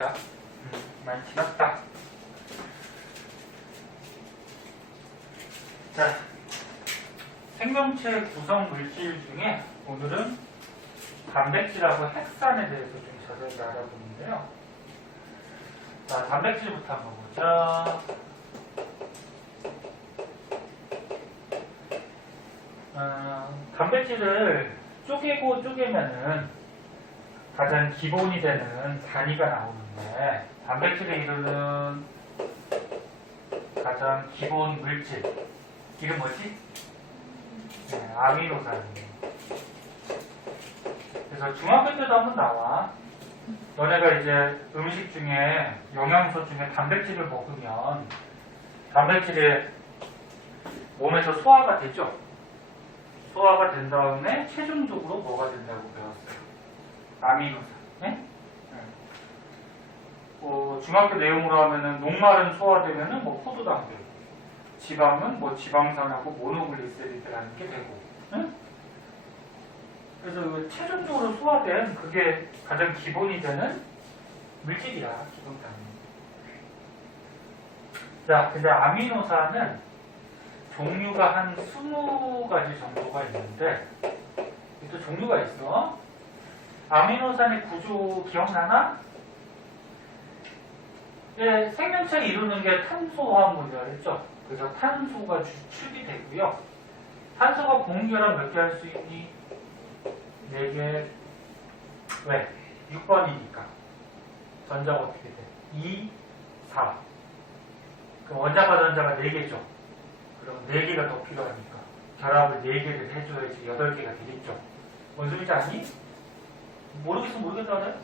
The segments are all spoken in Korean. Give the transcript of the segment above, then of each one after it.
많이 지났다. 자, 생명체 구성 물질 중에 오늘은 단백질하고 핵산에 대해서 좀 자세히 알아보는데요. 자, 단백질부터 한번 보자. 단백질을 쪼개고 쪼개면은 가장 기본이 되는 단위가 나오는데, 단백질을 이루는 가장 기본 물질 이름 뭐지? 네, 아미노산이에요. 그래서 중학교 때도 한번 나와. 너네가 이제 음식 중에 영양소 중에 단백질을 먹으면 단백질이 몸에서 소화가 되죠. 소화가 된 다음에 최종적으로 뭐가 된다고 배웠어요? 아미노산. 네? 중학교 내용으로 하면은 녹말은 소화되면은 뭐 포도당 되고, 지방은 뭐 지방산하고 모노글리세리드라는 게 되고, 네? 그래서 그 최종적으로 소화된 그게 가장 기본이 되는 물질이야, 기본 단위. 자, 근데 아미노산은 종류가 한 20가지 정도가 있는데, 또 종류가 있어. 아미노산의 구조 기억나나? 네, 생명체를 이루는 게 탄소화물이라 했죠. 그래서 탄소가 주축이 되고요. 탄소가 공유결합 몇 개 할 수 있니? 4개. 왜? 6번이니까. 전자가 어떻게 돼? 2, 4. 그럼 원자가 전자가 4개죠. 그럼 4개가 더 필요하니까 결합을 4개를 해줘야지 8개가 되겠죠. 뭔 소리인지 아니? 모르겠으면 모르겠다 그래?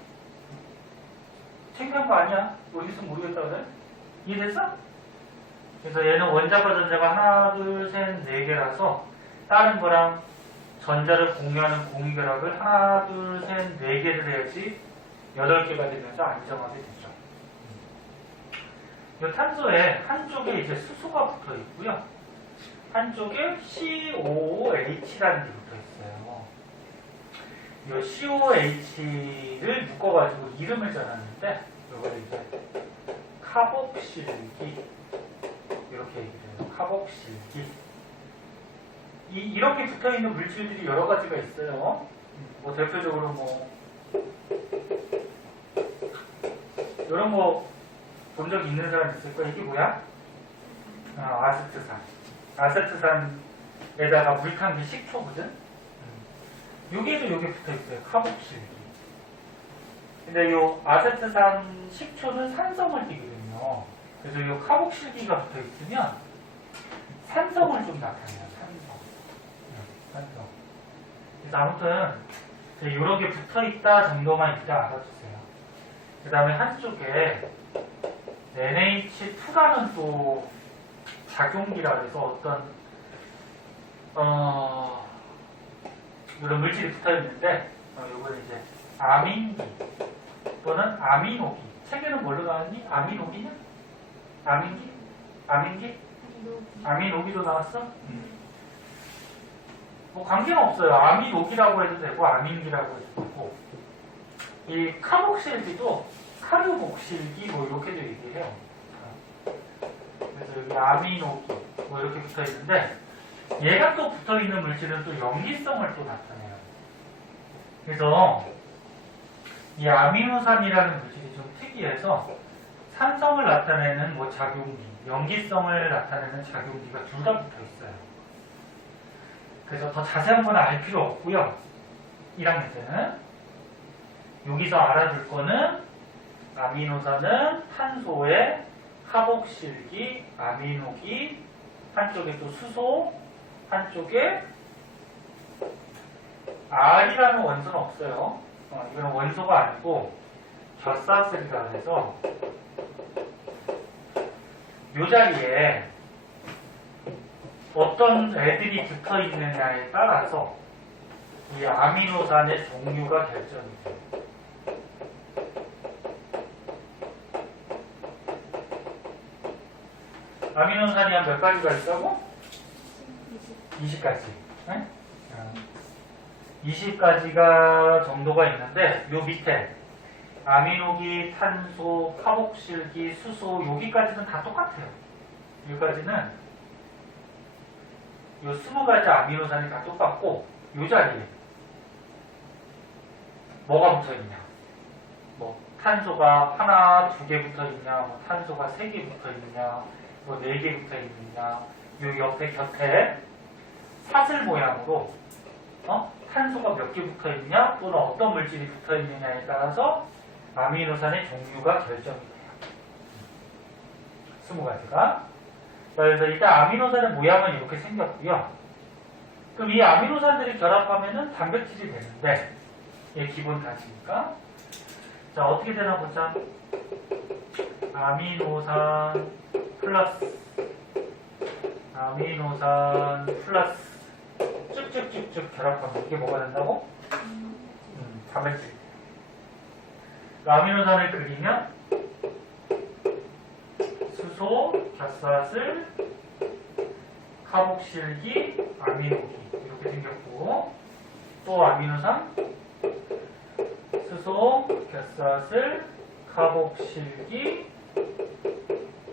창피한 거 아니야? 모르겠으면 모르겠다 그래? 이해됐어? 그래서 얘는 원자과 전자가 하나, 둘, 셋, 4개라서 다른 거랑 전자를 공유하는 공유결합을 하나, 둘, 셋, 4개를 해야지 8개가 되면서 안정하게 되죠. 이 탄소에 한쪽에 이제 수소가 붙어 있고요. 한쪽에 COOH라는 게 붙어 있어요. 이 COOH를 묶어가지고 이름을 정하는데, 이걸 이제 카복실기, 이렇게 얘기해요. 카복실기. 이렇게 붙어 있는 물질들이 여러 가지가 있어요. 뭐 대표적으로 뭐 이런 거 본 적 있는 사람 있을 거야. 이게 뭐야? 아세트산. 아세트산에다가 물탄 게 식초거든. 여기에도 여기 붙어 있어요. 카복실기. 근데 이 아세트산 식초는 산성을 띠거든요. 그래서 이 카복실기가 붙어 있으면 산성을 좀 나타내요. 산성. 그래서 아무튼 이런 게 붙어 있다 정도만 일단 알아주세요. 그 다음에 한쪽에 NH2라는 또 작용기라 해서 어떤 이런 물질이 붙어 있는데, 이거는 이제 아민기 또는 아미노기. 책에는 뭘로 나왔니? 아미노기냐? 아민기? 아민기? 아미노기로 나왔어? 뭐 관계는 없어요. 아미노기라고 해도 되고 아민기라고 해도 되고, 이 카복실기도 카르복실기 뭐 이렇게도 얘기해요. 그래서 여기 아미노기 뭐 이렇게 붙어 있는데, 얘가 또 붙어 있는 물질은 또 염기성을 또 나타내요. 그래서 이 아미노산이라는 물질이 좀 특이해서 산성을 나타내는 뭐 작용기, 염기성을 나타내는 작용기가 둘 다 붙어 있어요. 그래서 더 자세한 건 알 필요 없고요. 1학년 때는 여기서 알아둘 거는 아미노산은 탄소에 카복실기, 아미노기, 한쪽에 또 수소, 한쪽에 R이라는 원소는 없어요. 이건 원소가 아니고 벼사슬이라 해서 이 자리에 어떤 애들이 붙어 있느냐에 따라서 이 아미노산의 종류가 결정이 돼요. 아미노산이 한 몇 가지가 있다고? 20가지. 네? 20가지가 정도가 있는데, 요 밑에 아미노기, 탄소, 카복실기, 수소 여기까지는 다 똑같아요. 여기까지는 요 20가지 아미노산이 다 똑같고 요 자리에 뭐가 붙어있냐, 뭐 탄소가 하나, 두 개 붙어있냐, 뭐 탄소가 3개 붙어있냐, 뭐 4개 붙어있느냐, 요 옆에 곁에 사슬 모양으로 탄소가 몇 개 붙어있냐 또는 어떤 물질이 붙어있느냐에 따라서 아미노산의 종류가 결정이 돼요. 20가지가. 그래서 일단 아미노산의 모양은 이렇게 생겼고요. 그럼 이 아미노산들이 결합하면은 단백질이 되는데 얘 기본 다지니까. 자, 어떻게 되나 보자. 아미노산 플러스 아미노산 플러스 쭉쭉쭉쭉 결합하면 이게 뭐가 된다고? 단백질. 아미노산을 그리면 수소, ඝ사슬, 카복실기, 아미노기 이렇게 생겼고, 또 아미노산 수소, ඝ사슬, 카복실기,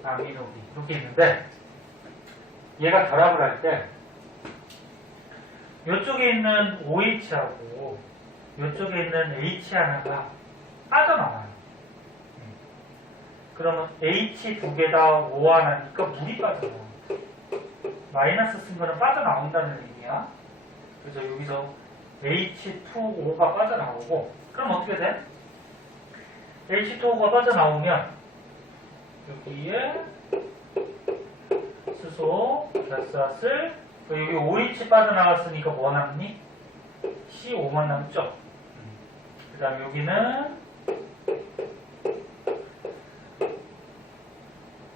아미노기 이렇게 있는데, 얘가 결합을 할 때 이쪽에 있는 OH하고 이쪽에 있는 H 하나가 빠져나와요. 그러면 H 2개다 O 하나니까 물이 빠져나와요. 마이너스 쓴 거는 빠져나온다는 의미야. 그래서 여기서 H2O가 빠져나오고, 그럼 어떻게 돼? H2O가 빠져나오면 여기에 수소, ඝ사슬, 여기 OH 빠져나갔으니까 뭐 남니? CO5만 남죠? 그 다음 여기는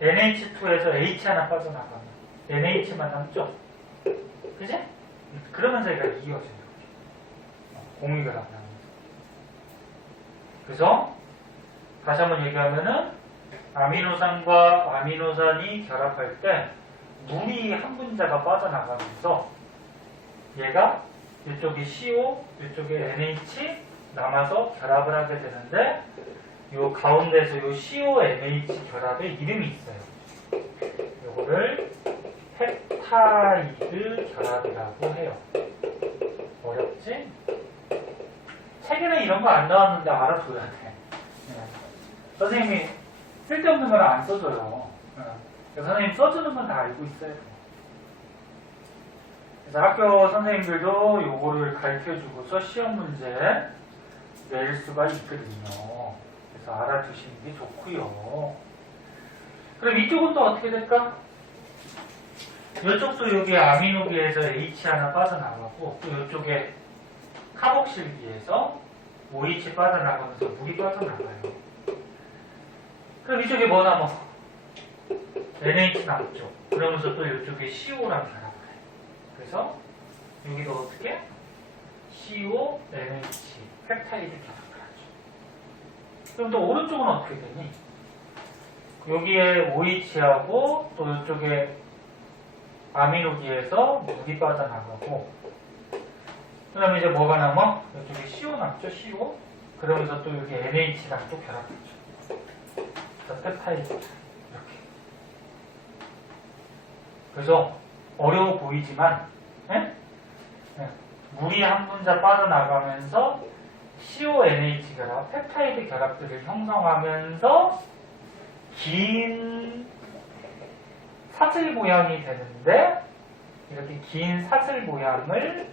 NH2에서 H 하나 빠져나가면 NH만 남죠? 그지? 그러면서 얘가 이어져요. 공유결합 나면서. 그래서 다시 한번 얘기하면은 아미노산과 아미노산이 결합할 때 물이 한 분자가 빠져나가면서 얘가 이쪽에 CO, 이쪽에 NH 남아서 결합을 하게 되는데, 요 가운데서 요 CO-NH 결합에 이름이 있어요. 요거를 펩타이드 결합이라고 해요. 어렵지? 책에는 이런 거 안 나왔는데 알아둬야 돼. 선생님이 쓸데없는 걸 안 써줘요. 선생님 써주는 건 다 알고 있어요. 그래서 학교 선생님들도 요거를 가르쳐주고서 시험 문제 낼 수가 있거든요. 그래서 알아두시는 게 좋고요. 그럼 이쪽은 또 어떻게 될까? 이쪽도 여기 아미노기에서 H 하나 빠져나가고, 또 이쪽에 카복실기에서 OH 빠져나가면서 물이 빠져나가요. 그럼 이쪽에 뭐 남아? NH 남죠. 그러면서 또 이쪽에 CO랑 결합을 해. 그래서 여기도 어떻게? CO, NH, 펩타이드 결합을 하죠. 그럼 또 오른쪽은 어떻게 되니? 여기에 OH하고 또 이쪽에 아미노기에서 물이 빠져나가고, 그 다음에 이제 뭐가 남아? 이쪽에 CO 남죠? CO. 그러면서 또 여기 NH랑 또 결합하죠. 그래서 펩타이드 이렇게. 그래서 어려워 보이지만, 물이 한 분자 빠져나가면서 CONH 결합, 펩타이드 결합들을 형성하면서 긴 사슬 모양이 되는데, 이렇게 긴 사슬 모양을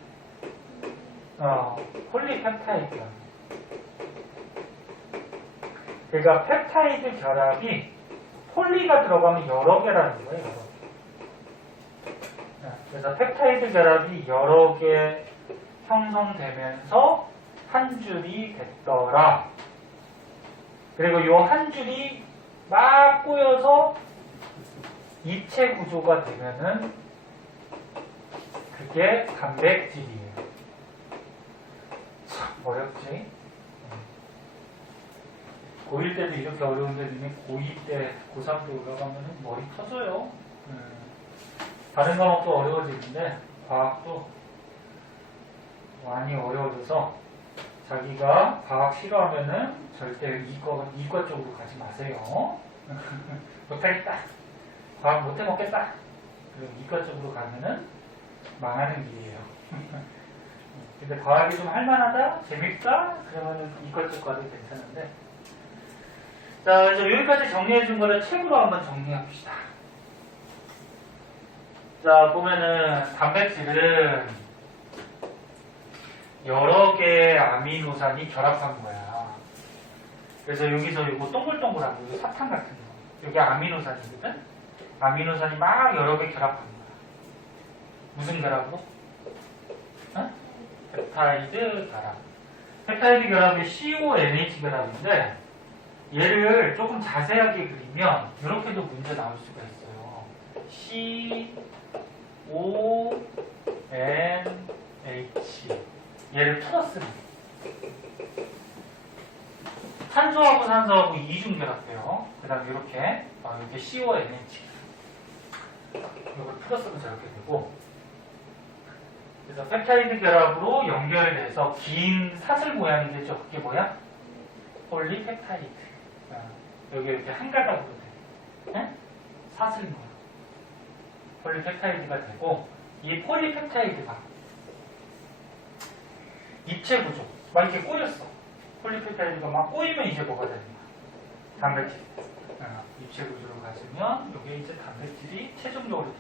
폴리펩타이드. 그러니까 펩타이드 결합이 폴리가 들어가면 여러 개라는 거예요. 여러 개. 그래서 펩타이드 결합이 여러 개 형성되면서 한 줄이 됐더라. 그리고 이 한 줄이 막 꼬여서 입체 구조가 되면은 그게 단백질이에요. 참 어렵지? 고1 때도 이렇게 어려운데 니네 고2 때, 고3 때 올라가면 머리 터져요. 다른 과목도 어려워지는데 과학도 많이 어려워져서 자기가 과학 싫어하면은 절대 이과 쪽으로 가지 마세요. 못하겠다. 과학 못해 먹겠다. 그럼 이과 쪽으로 가면은 망하는 길이에요. 근데 과학이 좀 할만하다? 재밌다? 그러면은 이과 쪽 가도 괜찮은데. 자, 그래서 여기까지 정리해 준 거를 책으로 한번 정리합시다. 자, 보면은 단백질은 여러 개의 아미노산이 결합한 거야. 그래서 여기서 이거 동글동글한 거, 이거 사탕 같은 거. 여기 아미노산이거든? 아미노산이 막 여러 개 결합한 거야. 무슨 결합으로? 어? 펩타이드 결합. 펩타이드 결합이 CONH 결합인데 얘를 조금 자세하게 그리면 이렇게도 문제 나올 수가 있어요. CONH 얘를 풀었으면 산소하고 산소하고 이중 결합돼요. 그 다음에 이렇게 CONH 이걸 풀었으면 저렇게 되고, 그래서 펩타이드 결합으로 연결돼서 긴 사슬 모양이 되죠. 그게 뭐야? 폴리펩타이드. 여기 이렇게 한 가닥으로 돼. 네? 사슬 모양. 폴리펩타이드가 되고, 이 폴리펩타이드가 입체 구조. 막 이렇게 꼬였어. 폴리펩타이드가 막 꼬이면 이제 뭐가 되는 거야? 단백질. 입체 구조를 가지면 이게 이제 단백질이 최종적으로 돼.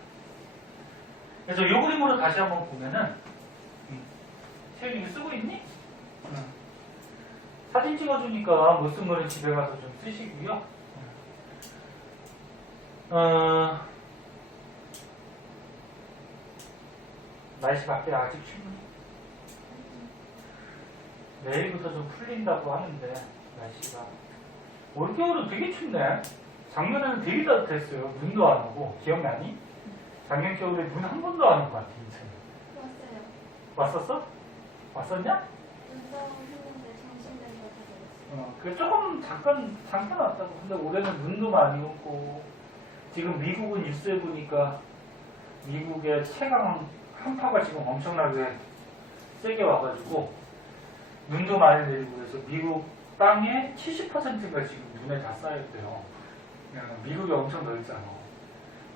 그래서 이 그림으로 다시 한번 보면은, 세윤이 이거 쓰고 있니? 사진 찍어주니까 못 쓴 거는 집에 가서 좀 쓰시고요. 날씨 밖에 아직 춥니? 내일부터 좀 풀린다고 하는데 날씨가 올겨울은 되게 춥네. 작년에는 되게 따뜻했어요. 눈도 안 오고. 기억나니? 작년 겨울에 눈 한 번도 안 온 것 같아. 인천에. 왔어요. 왔었어? 왔었냐? 눈싸움 했는데 정신된 거 같아요. 그 조금 잠깐 왔다고. 근데 올해는 눈도 많이 오고, 지금 미국은 뉴스에 보니까 미국의 최강 한파가 지금 엄청나게 세게 와가지고 눈도 많이 내리고, 그래서 미국 땅의 70%가 지금 눈에 다 쌓였대요. 미국이 엄청 넓잖아.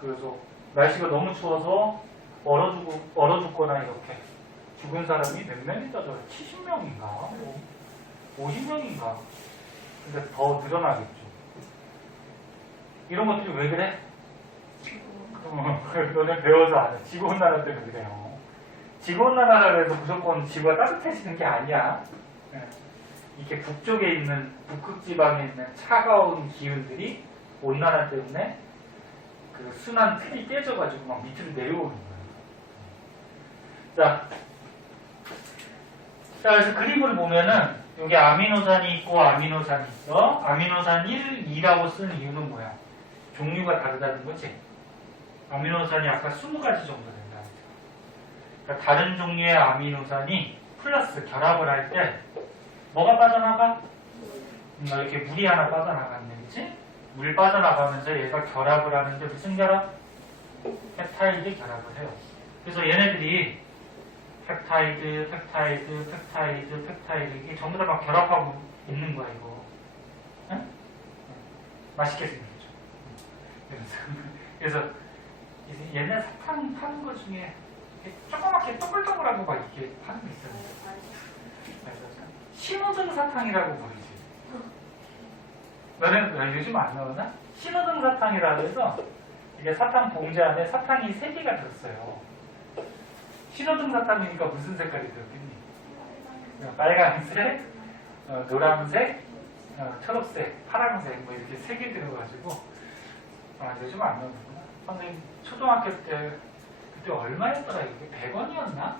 그래서 날씨가 너무 추워서 얼어 죽거나 이렇게 죽은 사람이 몇 명이 떠져요? 70명인가? 50명인가? 근데 더 늘어나겠죠. 이런 것들이 왜 그래? 너네 배워서 아는 지구온난화 때문에 그래요. 지구온난화라 해서 무조건 지구가 따뜻해지는 게 아니야. 이렇게 북쪽에 있는 북극지방에 있는 차가운 기운들이 온난화 때문에 그 순환 틀이 깨져가지고 막 밑으로 내려오는 거예요. 자, 그래서 그림을 보면은 여기 아미노산이 있고 아미노산이 있어. 아미노산 1, 2라고 쓴 이유는 뭐야? 종류가 다르다는 거지. 아미노산이 아까 20가지 정도 된다. 그러니까 다른 종류의 아미노산이 플러스 결합을 할 때 뭐가 빠져나가? 이렇게 물이 하나 빠져나갔네, 그치? 물 빠져나가면서 얘가 결합을 하는데 무슨 결합? 펩타이드 결합을 해요. 그래서 얘네들이 펩타이드 이게 전부 다 막 결합하고 있는 거야, 이거. 응? 맛있게 생겼죠. 그래서 옛날 사탕 파는 것 중에 조그맣게 동글동글하고 막 이렇게 파는 거 있었는데. 신호등 사탕이라고 부르지. 너는 요즘 안 나오나? 신호등 사탕이라고 해서 이게 사탕 봉지 안에 사탕이 3개가 들었어요. 신호등 사탕이니까 무슨 색깔이 들었겠니? 빨간색, 노란색, 초록색, 파란색 뭐 이렇게 3개 들어가지고 요즘 안 나오는구나. 선생님 초등학교 때 그때 얼마였더라? 이게 100원이었나?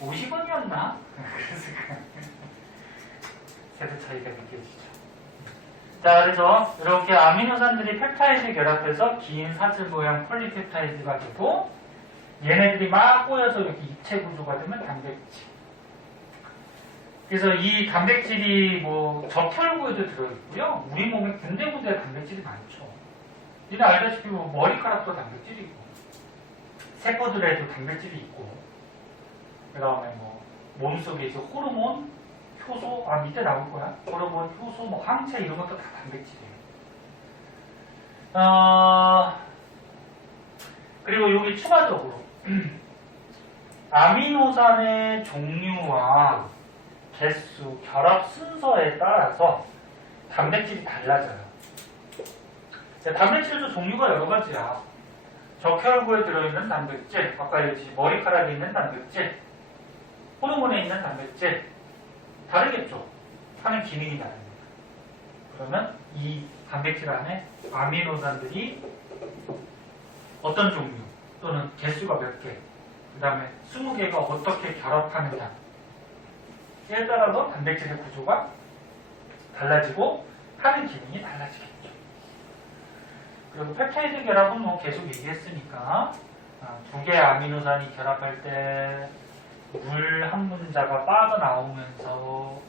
50원이었나? 그래서 세대 차이가 느껴지죠. 자, 그래서 이렇게 아미노산들이 펩타이드 결합해서 긴 사슬 모양 폴리펩타이드가 되고, 얘네들이 막 꼬여서 이렇게 입체 구조가 되면 단백질. 그래서 이 단백질이 뭐 적혈구에도 들어있고요. 우리 몸에 군데군데 단백질이 많죠. 니네 알다시피 뭐 머리카락도 단백질이 있고, 세포들에도 단백질이 있고, 그 다음에 뭐 몸속에 이제 호르몬, 효소, 밑에 나올 거야. 호르몬, 효소, 뭐 항체 이런 것도 다 단백질이에요. 그리고 여기 추가적으로 아미노산의 종류와 개수, 결합 순서에 따라서 단백질이 달라져요. 단백질도 종류가 여러 가지야. 적혈구에 들어있는 단백질, 아까 얘기했지 머리카락에 있는 단백질, 호르몬에 있는 단백질 다르겠죠. 하는 기능이 다릅니다. 그러면 이 단백질 안에 아미노산들이 어떤 종류 또는 개수가 몇 개, 그 다음에 20개가 어떻게 결합하느냐에 따라서 단백질의 구조가 달라지고 하는 기능이 달라지겠죠. 그리고 펩타이드 결합은 뭐 계속 얘기했으니까 두 개의 아미노산이 결합할 때 물 한 문자가 빠져나오면서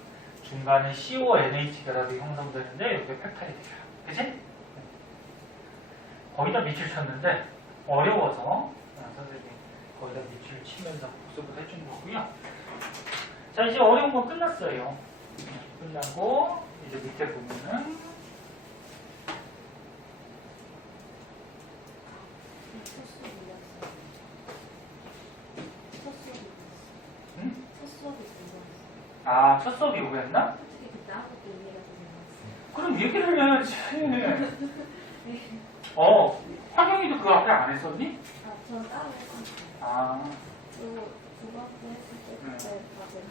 중간에 CONH 결합이 형성되는데 이게 펩타이드 결합. 그치? 거기다 밑줄 쳤는데 어려워서 선생님이 거기다 밑줄 치면서 복습을 해준 거고요. 자, 이제 어려운 거 끝났어요. 끝나고 이제 밑에 보면은 첫 수업이 오겠나? 솔직히 그때 아무것도 이해가 되지 그럼 얘기를 해야지. 화경이도 그 앞에 안 했었니? 않았어요. 저는 따로 했었어요. 그리고 두 번째 했을 때 그때 맞아요.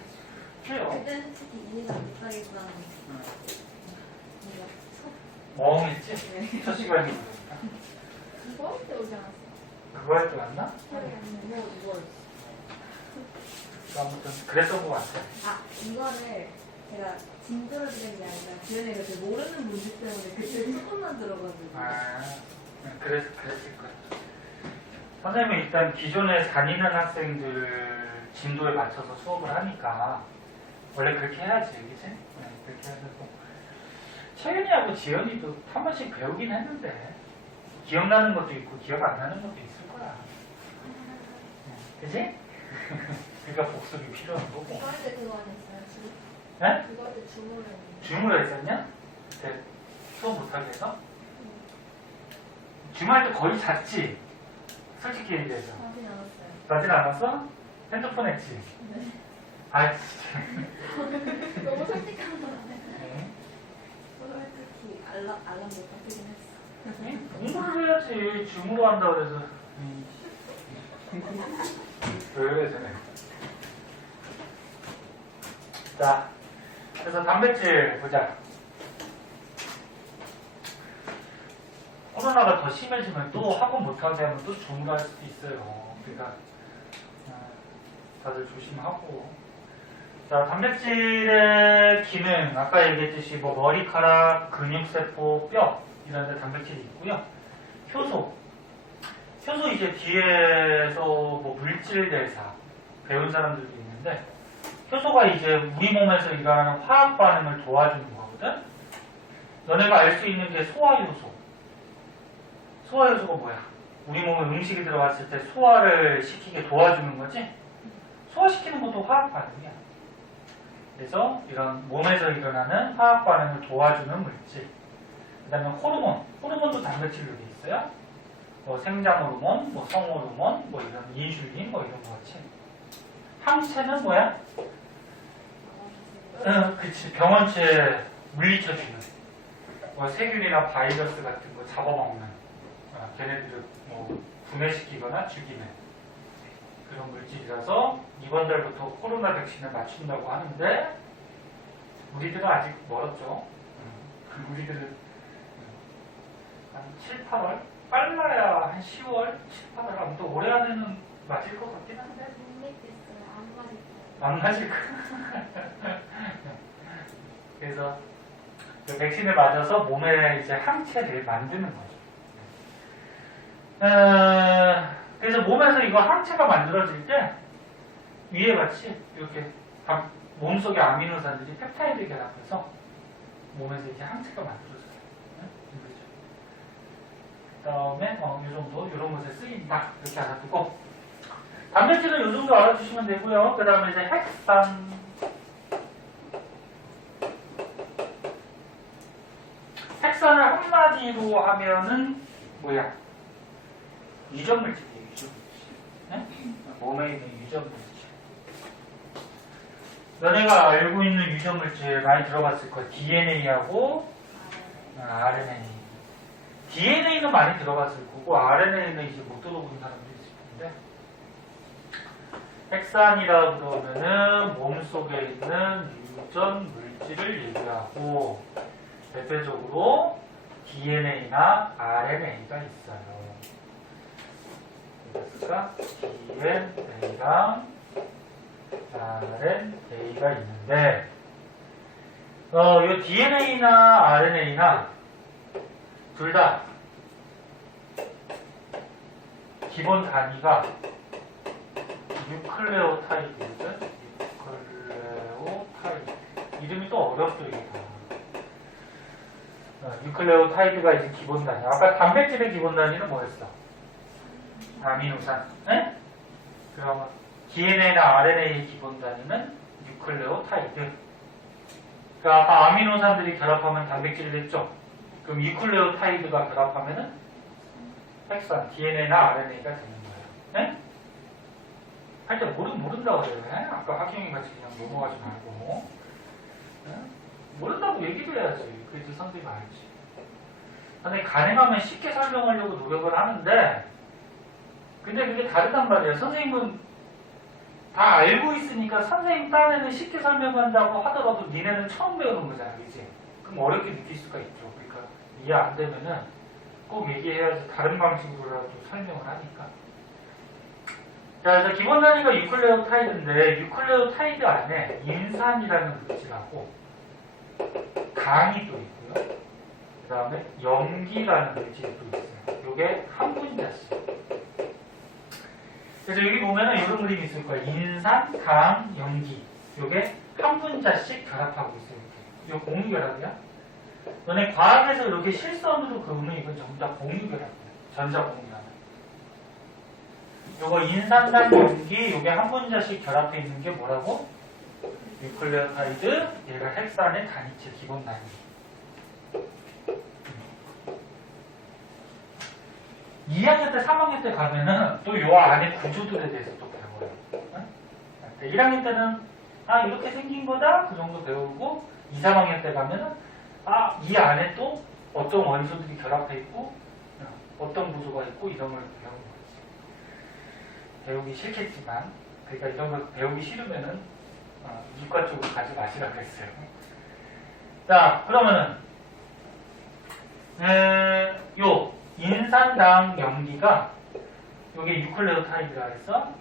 그래요. 그때는 솔직히 이해가 안 됐다기보다는 뭔가 멍했지? 첫 시간이. 이거 할 때 오지 않았어요? 그거 할 때 왔나? 기억이 안 나요. 이거였어요. 아무튼 그랬던 것 같아. 이거를 제가 징조를 드린 게 아니라 지연이가 그 모르는 문제 때문에 그때 조금만 들어가지고. 그랬을 거야. 선생님이 일단 기존에 다니는 학생들 진도에 맞춰서 수업을 하니까 원래 그렇게 해야지, 그치? 네, 그렇게 해야 되고. 채윤이하고 지연이도 한 번씩 배우긴 했는데 기억나는 것도 있고 기억 안 나는 것도 있을 거야. 그치? 그러니까 복습이 필요한 거고. 이거 할 때 그거 아니었어요? 네? 그거 할 때 주문을 했는데. 줌으로 했었냐? 그때 수업 못하게 해서? 줌할 때 거의 잤지? 솔직히 얘기해서. 하진 않았어요. 자진 않았어? 핸드폰 했지? 네. 진짜. 너무 솔직한 거 같아요. 네. 솔직히 알람 못 바꾸긴 했어. 공부를 해야지. 줌으로 한다 그래서. 왜 그래, 쟤네. 자, 그래서 단백질 보자. 코로나가 더 심해지면 또 학원 못하게 하면 또 줌으로 할 수도 있어요. 그러니까 다들 조심하고. 자, 단백질의 기능 아까 얘기했듯이 뭐 머리카락, 근육세포, 뼈 이런 데 단백질이 있고요. 효소 이제 뒤에서 뭐 물질 대사 배운 사람들도 있는데 효소가 이제 우리 몸에서 일어나는 화학 반응을 도와주는 거거든. 너네가 알 수 있는 게 소화효소. 소화효소가 뭐야? 우리 몸에 음식이 들어갔을 때 소화를 시키게 도와주는 거지? 소화시키는 것도 화학 반응이야. 그래서 이런 몸에서 일어나는 화학 반응을 도와주는 물질. 그 다음에 호르몬도 단백질로 돼 있어요. 뭐 생장호르몬, 뭐 성호르몬, 뭐 이런 인슐린, 뭐 이런 거 같이. 항체는 뭐야? 그치. 병원체 물리쳐주는. 뭐 세균이나 바이러스 같은 거 잡아먹는. 걔네들을 뭐 분해시키거나 죽이는 그런 물질이라서 이번 달부터 코로나 백신을 맞춘다고 하는데 우리들은 아직 멀었죠. 우리들은 한 7, 8월? 빨라야 한 10월, 7, 8월 아무튼 올해 안에는 맞을 것 같긴 한데 못 믿겠어요. 안 맞을까요? 안 맞을 거. 그래서 그 백신을 맞아서 몸에 이제 항체를 만드는 거죠. 그래서 몸에서 이거 항체가 만들어질 때 위에 같이 이렇게 몸속의 아미노산들이 펩타이드 결합해서 몸에서 이렇게 항체가 만들어져요. 그 다음에 이 정도 이런 것에 쓰인다 이렇게 알아두고 단백질은 이 정도 알아주시면 되고요. 그 다음에 이제 핵산 단위로 하면은 뭐야? 유전물질이에요. 유전물질. 네? 몸에 있는 유전물질. 너네가 알고 있는 유전물질 많이 들어봤을 거야. DNA하고 RNA. DNA는 많이 들어봤을 거고 RNA는 이제 못 들어본 사람도 있을 텐데. 핵산이라 그러면은 몸속에 있는 유전 물질을 얘기하고 대표적으로 DNA나 RNA가 있어요. 그러니까 DNA랑 RNA가 있는데 이 DNA나 RNA나 둘 다 기본 단위가 뉴클레오타이드거든. 뉴클레오타이드. 이름이 또 어렵죠, 이게 다. 뉴클레오타이드가 이제 기본 단위. 아까 단백질의 기본 단위는 뭐였어? 아미노산. 네? 그러면 DNA나 RNA의 기본 단위는 뉴클레오타이드. 그러니까 아까 아미노산들이 결합하면 단백질이 됐죠? 그럼 뉴클레오타이드가 결합하면은 핵산, DNA나 RNA가 되는 거예요. 네? 할 때 모른다고 그래요. 네? 아까 학경이 같이 그냥 넘어가지 말고. 네? 모른다고 얘기도 해야지. 그래도 선생님이 알지. 근데 가능하면 쉽게 설명하려고 노력을 하는데, 근데 그게 다르단 말이에요. 선생님은 다 알고 있으니까 선생님 딴에는 쉽게 설명한다고 하더라도 니네는 처음 배우는 거잖아. 그치? 그럼 어렵게 느낄 수가 있죠. 그러니까 이해 안 되면은 꼭 얘기해야지 다른 방식으로라도 설명을 하니까. 자, 그래서 기본 단위가 유클레오타이드인데 유클레오타이드 안에 인산이라는 물질하고 당이 또 있고요. 그 다음에 염기라는 물질이 또 있어요. 이게 한 분자씩. 그래서 여기 보면은 이런 그림이 있을 거예요. 인산, 당, 염기. 이게 한 분자씩 결합하고 있어요. 이거 공유결합이야. 너네 과학에서 이렇게 실선으로 그으면 이건 전부 다 공유결합이야. 전자공유결합. 요거 인산당 염기 요게 한 분자씩 결합해 있는 게 뭐라고? 뉴클레오타이드, 얘가 핵산의 단위체 기본 단위. 2학년 때, 3학년 때 가면은 또 요 안에 구조들에 대해서 또 배워요. 1학년 때는 이렇게 생긴 거다 그 정도 배우고 2, 3학년 때 가면은 이 안에 또 어떤 원소들이 결합해 있고 어떤 구조가 있고 이런 걸 배우는 거지. 배우기 싫겠지만 그러니까 이런 걸 배우기 싫으면은 이과 쪽으로 가지 마시라고 했어요. 자, 그러면은 요 인산당 염기가 요게 뉴클레오타이드라 해서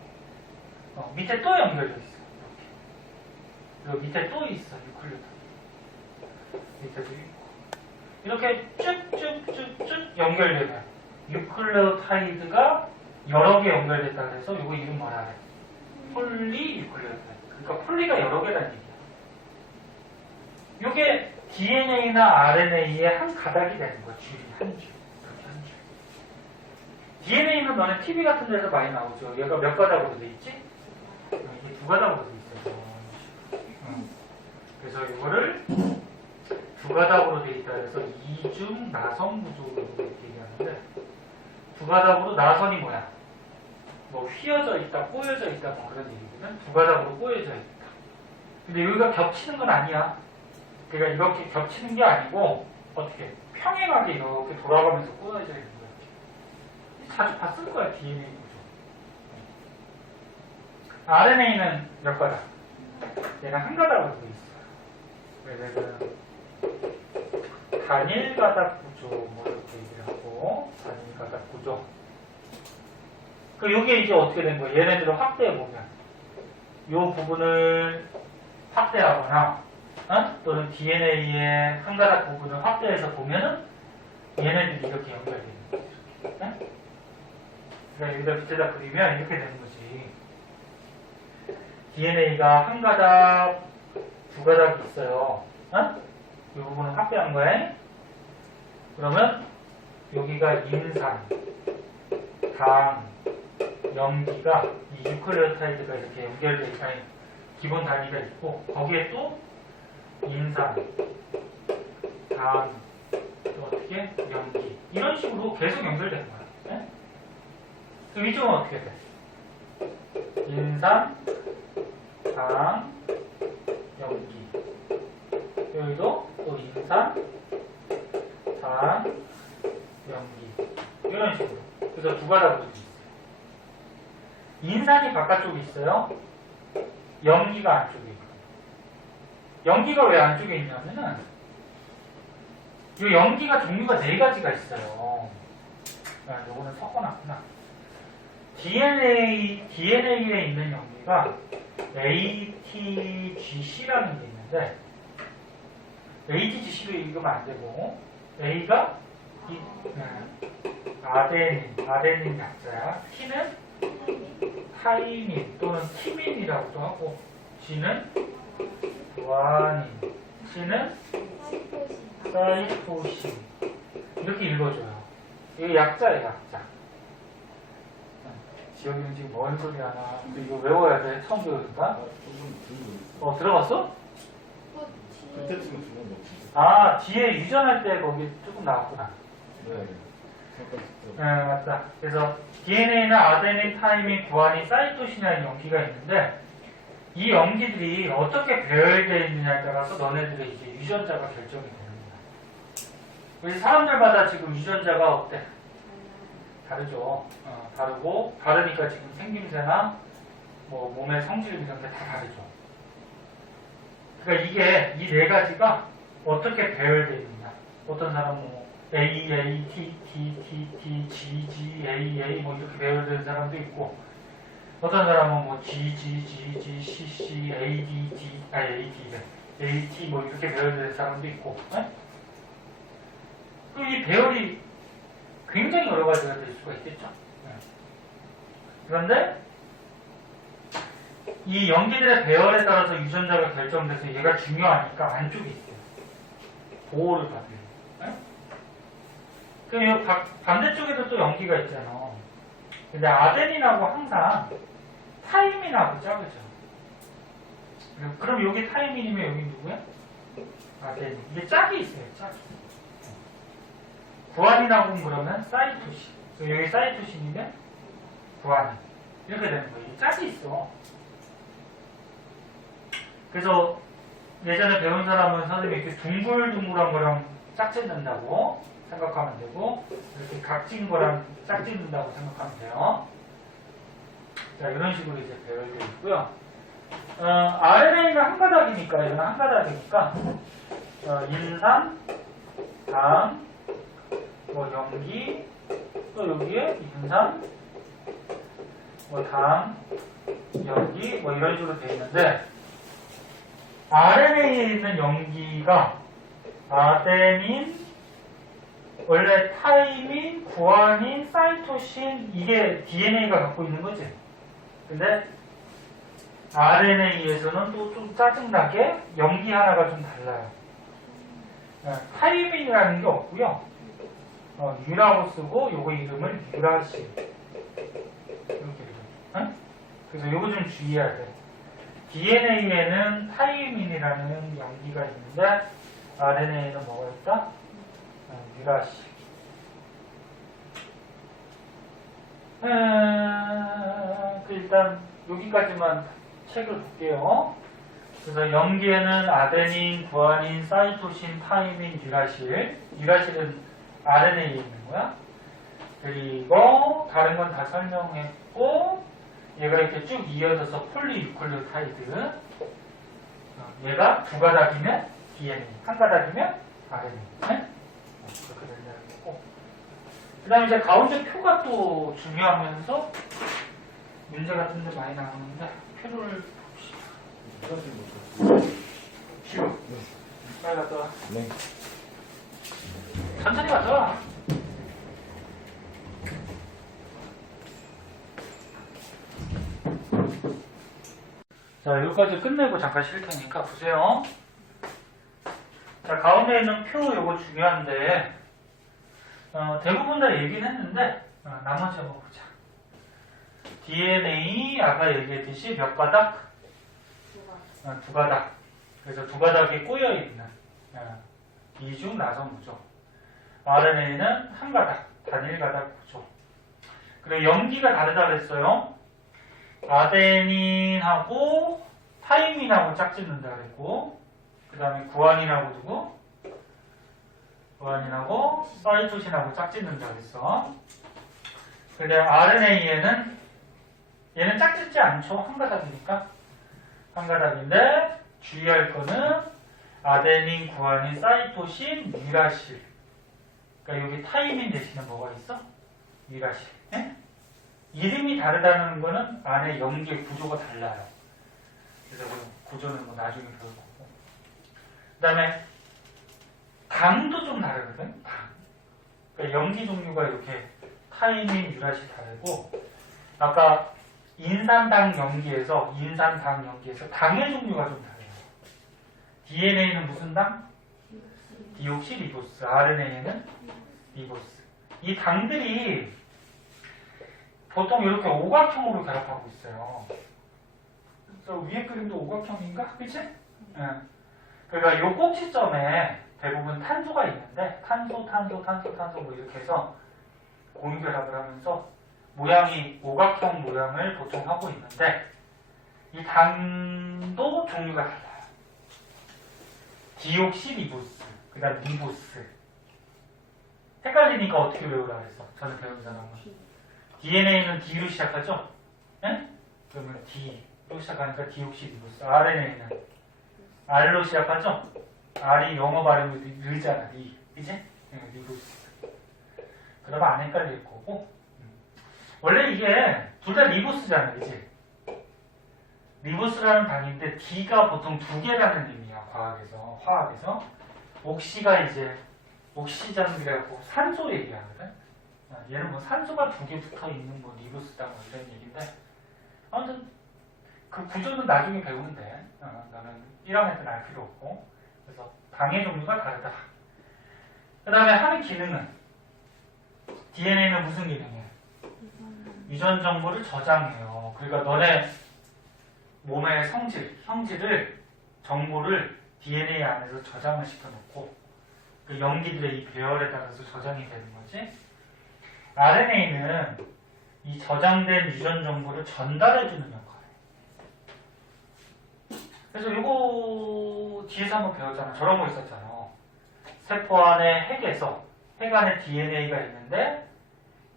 밑에 또 연결되어 있어. 이렇게. 요 밑에 또 있어. 뉴클레오타이드. 밑에도 있고. 이렇게 쭉쭉쭉쭉 연결되면 뉴클레오타이드가 여러 개 연결됐다 그래서 요거 이름 뭐라 그래? 폴리 뉴클레오타이드. 그러니까 폴리가 여러 개라는 얘기야. 요게 DNA나 RNA의 한 가닥이 되는 거야. 줄이 한 줄. 이렇게 한 줄. DNA는 너네 TV 같은 데서 많이 나오죠. 얘가 몇 가닥으로 돼 있지? 이게 두 가닥으로 돼 있어요. 그래서 이거를 두 가닥으로 돼 있다 그래서 이중 나선 구조로 이렇게 얘기하는데 두 가닥으로 나선이 뭐야? 뭐 휘어져 있다, 꼬여져 있다 뭐 그런 얘기거든. 두 가닥으로 꼬여져 있다. 근데 여기가 겹치는 건 아니야. 그러니까 이렇게 겹치는 게 아니고 어떻게 평행하게 이렇게 돌아가면서 꼬여져 있는 거야. 자주 봤을 거야, DNA 구조. RNA는 몇 가닥? 얘는 한 가닥으로 돼 있어요. 그래서 단일 가닥 구조 뭐 이렇게 얘기를 하고 단일 가닥 구조. 그 요게 이제 어떻게 된 거예요? 얘네들을 확대해 보면 요 부분을 확대하거나 또는 DNA의 한 가닥 부분을 확대해서 보면은 얘네들이 이렇게 연결되는 거죠. 그러니까 여기다 밑에다 그리면 이렇게 되는 거지. DNA가 한 가닥, 두 가닥이 있어요. 이 부분을 확대한 거야. 그러면 여기가 인산, 당, 염기가 이 뉴클레오타이드가 이렇게 연결돼 있는 기본 단위가 있고 거기에 또 인산, 당, 또 또 어떻게? 염기. 이런 식으로 계속 연결되는 거야. 네? 그럼 이쪽은 어떻게 돼? 인산, 당, 염기. 여기도 또 인산, 당, 염기. 이런 식으로. 그래서 두 가닥으로 돼 있어요. 인산이 바깥쪽에 있어요. 염기가 안쪽에 있고. 염기가 왜 안쪽에 있냐면은 이 염기가 종류가 4가지가 있어요. 아, 요거는 섞어놨구나. DNA에 있는 염기가 ATGC라는 게 있는데 ATGC로 읽으면 안 되고 A가 아데닌 약자야. T는 타이민 또는 티민이라고도 하고 G는 구아닌, C는 사이토신 이렇게 읽어줘요. 이게 약자예요, 약자. 지혁이는 지금 뭔 소리 하나? 이거 외워야 돼. 처음 배우니까. 들어갔어? 그때쯤은 들은 거 같은데. 아, 뒤에 유전할 때 거기 조금 나왔구나. 네. 잠깐 네, 맞다. 그래서 DNA는 아데닌, 타이민, 구아닌, 사이토신이라는 염기가 있는데 이 염기들이 어떻게 배열되어 있느냐에 따라서 너네들의 이제 유전자가 결정이 되는 거야. 그래서 사람들마다 지금 유전자가 어때? 다르죠. 다르고 다르니까 지금 생김새나 뭐 몸의 성질 이런 게 다 다르죠. 그러니까 이게 이 4가지가 어떻게 배열되어 있느냐. 어떤 사람은 뭐 A, A, T, T, T, T, G, G, A, A 뭐 이렇게 배열되는 사람도 있고 어떤 사람은 뭐 G, G, G, G, C, C, A, D, D, A, D, A, T 뭐 이렇게 배열되는 사람도 있고 이 배열이 굉장히 여러 가지가 될 수가 있겠죠. 그런데 이 염기들의 배열에 따라서 유전자가 결정돼서 얘가 중요하니까 안쪽에 있어요. 보호를 받는. 그럼 반대쪽에도 또 염기가 있잖아. 근데 아데닌하고 항상 타이민하고 짝이죠. 그럼 여기 타이민이면 여기 누구야? 아데닌. 이게 짝이 있어요, 짝이. 구아닌하고 그러면 사이토신. 여기 사이토신이면 구아닌. 이렇게 되는 거예요. 이게 짝이 있어. 그래서 예전에 배운 사람은 선생님이 이렇게 둥글둥글한 거랑 짝짓는다고 생각하면 되고 이렇게 각진 거랑 짝짓는다고 생각하면 돼요. 자, 이런 식으로 이제 배열되어 있고요. RNA가 한 가닥이니까, 이건 한 가닥이니까, 인산, 당, 뭐 염기, 또 여기에 인산, 뭐 당, 염기, 뭐 이런 식으로 되어 있는데, RNA에 있는 염기가 아데닌, 원래 타이민, 구아닌, 사이토신, 이게 DNA가 갖고 있는 거지. 근데 RNA에서는 또 좀 짜증나게 염기 하나가 좀 달라요. 타이민이라는 게 없고요. 유라고 쓰고 요거 이름을 유라실 이렇게 이름. 그래서 요거 좀 주의해야 돼. DNA에는 타이민이라는 염기가 있는데 RNA에는 뭐가 있다? 유라실. 일단 여기까지만 책을 볼게요. 그래서 염기에는 아데닌, 구아닌, 사이토신, 타이민, 유라실. 유라실은 RNA에 있는 거야. 그리고 다른 건 다 설명했고 얘가 이렇게 쭉 이어져서 폴리유클리오타이드. 얘가 2가닥이면 DNA, 1가닥이면 RNA. 그렇게 된다는 거고. 그 다음에 이제 가운데 표가 또 중요하면서 문제 같은 데 많이 나오는데 표를 봅시다. 쉬워. 빨리 갔다 와. 네. 천천히 갔다 와. 자, 여기까지 끝내고 잠깐 쉴 테니까 보세요. 자, 가운데 있는 표 요거 중요한데 대부분 다 얘기는 했는데 나머지 한번 보자. DNA 아까 얘기했듯이 몇 가닥? 2가닥. 그래서 2가닥이 꼬여있는 이중 나선 구조. RNA는 한 가닥, 단일 가닥 구조. 그리고 염기가 다르다 그랬어요. 아데닌하고 타이민하고 짝짓는다 그랬고, 그 다음에 구아닌하고 누구? 구아닌하고 사이토신하고 짝짓는다 그랬어. 근데 RNA에는 얘는 짝짓지 않죠. 한 가닥이니까. 한 가닥인데 주의할 거는 아데닌, 구아닌, 사이토신, 유라실. 그러니까 여기 타이민 대신에 뭐가 있어? 유라실. 네? 이름이 다르다는 거는 안에 염기의 구조가 달라요. 그래서 그 구조는 뭐 나중에 배울 거고. 그 다음에 당도 좀 다르거든. 당. 그러니까 염기 종류가 이렇게 타이민, 유라실 다르고, 아까 인산당 염기에서 당의 종류가 좀 달라요. DNA는 무슨 당? 디옥시리보스. RNA는 리보스. 이 당들이 보통 이렇게 오각형으로 결합하고 있어요. 그래서 위에 그림도 오각형인가? 그치? 예. 그러니까 이 꼭지점에 대부분 탄소가 있는데, 탄소 뭐 이렇게 해서 공유결합을 하면서 모양이 오각형 모양을 보통 하고 있는데, 이 당도 종류가 달라요. 디옥시리보스, 그 다음 리보스. 헷갈리니까 어떻게 외우라 그랬어? 전에 배운 사람은. DNA는 D로 시작하죠? 네? 그러면 D로 시작하니까 디옥시리보스. RNA는 R로 시작하죠? R이 영어 발음이 느잖아, 리. 그치? 네, 리보스. 그러면 안 헷갈릴 거고. 원래 이게 둘 다 리보스잖아, 그치? 리보스라는 당인데 D가 보통 두 개라는 의미야, 화학에서. 옥시가 이제 옥시전이라고 산소 얘기하거든. 얘는 뭐 산소가 두 개 붙어 있는 뭐 리보스다 뭐 이런 얘기인데, 아무튼 그 구조는 나중에 배우면 돼. 나는 1학년 때는 알 필요 없고. 그래서 당의 종류가 다르다. 그 다음에 하는 기능은, DNA는 무슨 기능이야? 유전 정보를 저장해요. 그러니까 너네 몸의 형질을, 정보를 DNA 안에서 저장을 시켜놓고, 그 염기들의 이 배열에 따라서 저장이 되는 거지. RNA는 이 저장된 유전 정보를 전달해주는 역할이에요. 그래서 이거 뒤에서 한번 배웠잖아. 저런 거 있었잖아. 세포 안에 핵 안에 DNA가 있는데,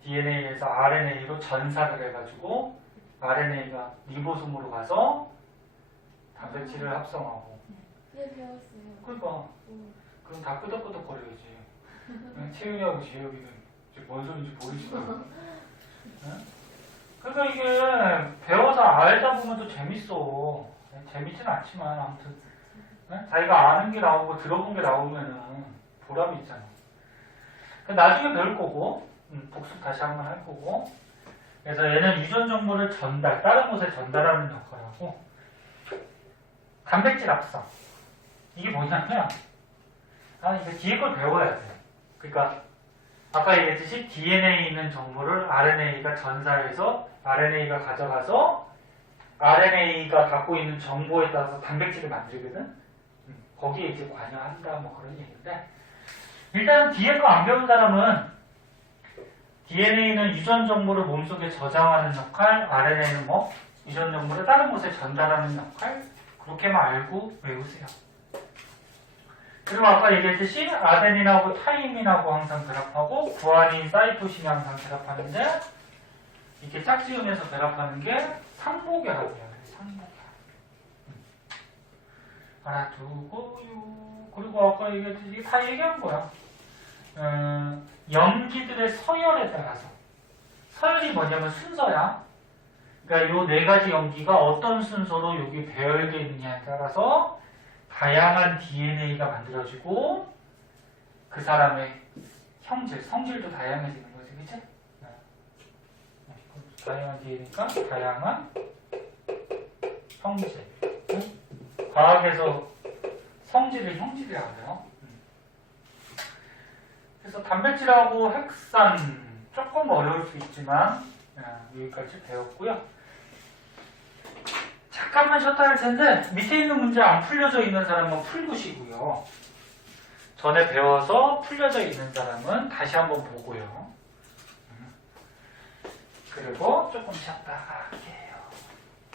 DNA에서 RNA로 전사를 해가지고 RNA가 리보솜으로 가서 단백질을 합성하고. 네, 배웠어요. 그러니까 그럼 다 끄덕끄덕거려야지. 채윤이하고 지혁이는 뭔 소리인지 모르지도 않고. 그러니까 이게 배워서 알다 보면 또 재밌어. 재밌진 않지만 아무튼 자기가 아는 게 나오고 들어본 게 나오면은 보람이 있잖아. 나중에 배울 거고, 복습 다시 한번 할 거고. 그래서 얘는 유전 정보를 다른 곳에 전달하는 역할을 하고, 단백질 합성. 이게 뭐냐면, 이거 뒤에 걸 배워야 돼. 그러니까 아까 얘기했듯이 DNA에 있는 정보를 RNA가 전사해서 RNA가 가져가서 RNA가 갖고 있는 정보에 따라서 단백질을 만들거든. 거기에 이제 관여한다 뭐 그런 얘기인데, 일단 뒤에 거 안 배운 사람은 DNA는 유전 정보를 몸속에 저장하는 역할, RNA는 뭐 유전 정보를 다른 곳에 전달하는 역할, 그렇게만 알고 외우세요. 그리고 아까 얘기했듯이 아데닌하고 타이민하고 항상 결합하고 구아닌, 사이토신이 항상 결합하는데, 이렇게 짝지으면서 결합하는 게 상보결합이야. 상보결합. 알아두고요. 그리고 아까 얘기했듯이 다 얘기한 거야. 염기들의 서열에 따라서. 서열이 뭐냐면 순서야. 그러니까 요 네 가지 염기가 어떤 순서로 여기 배열되어 있느냐에 따라서 다양한 DNA가 만들어지고, 그 사람의 성질도 다양해지는 거지, 그치? 다양한 DNA니까 다양한 형질. 과학에서 성질을 형질이라고 해요. 그래서 단백질하고 핵산 조금 어려울 수 있지만 여기까지 배웠고요. 잠깐만 쉬었다 할 텐데 밑에 있는 문제 안 풀려져 있는 사람은 풀고시고요. 전에 배워서 풀려져 있는 사람은 다시 한번 보고요. 그리고 조금 쉬었다가 할게요.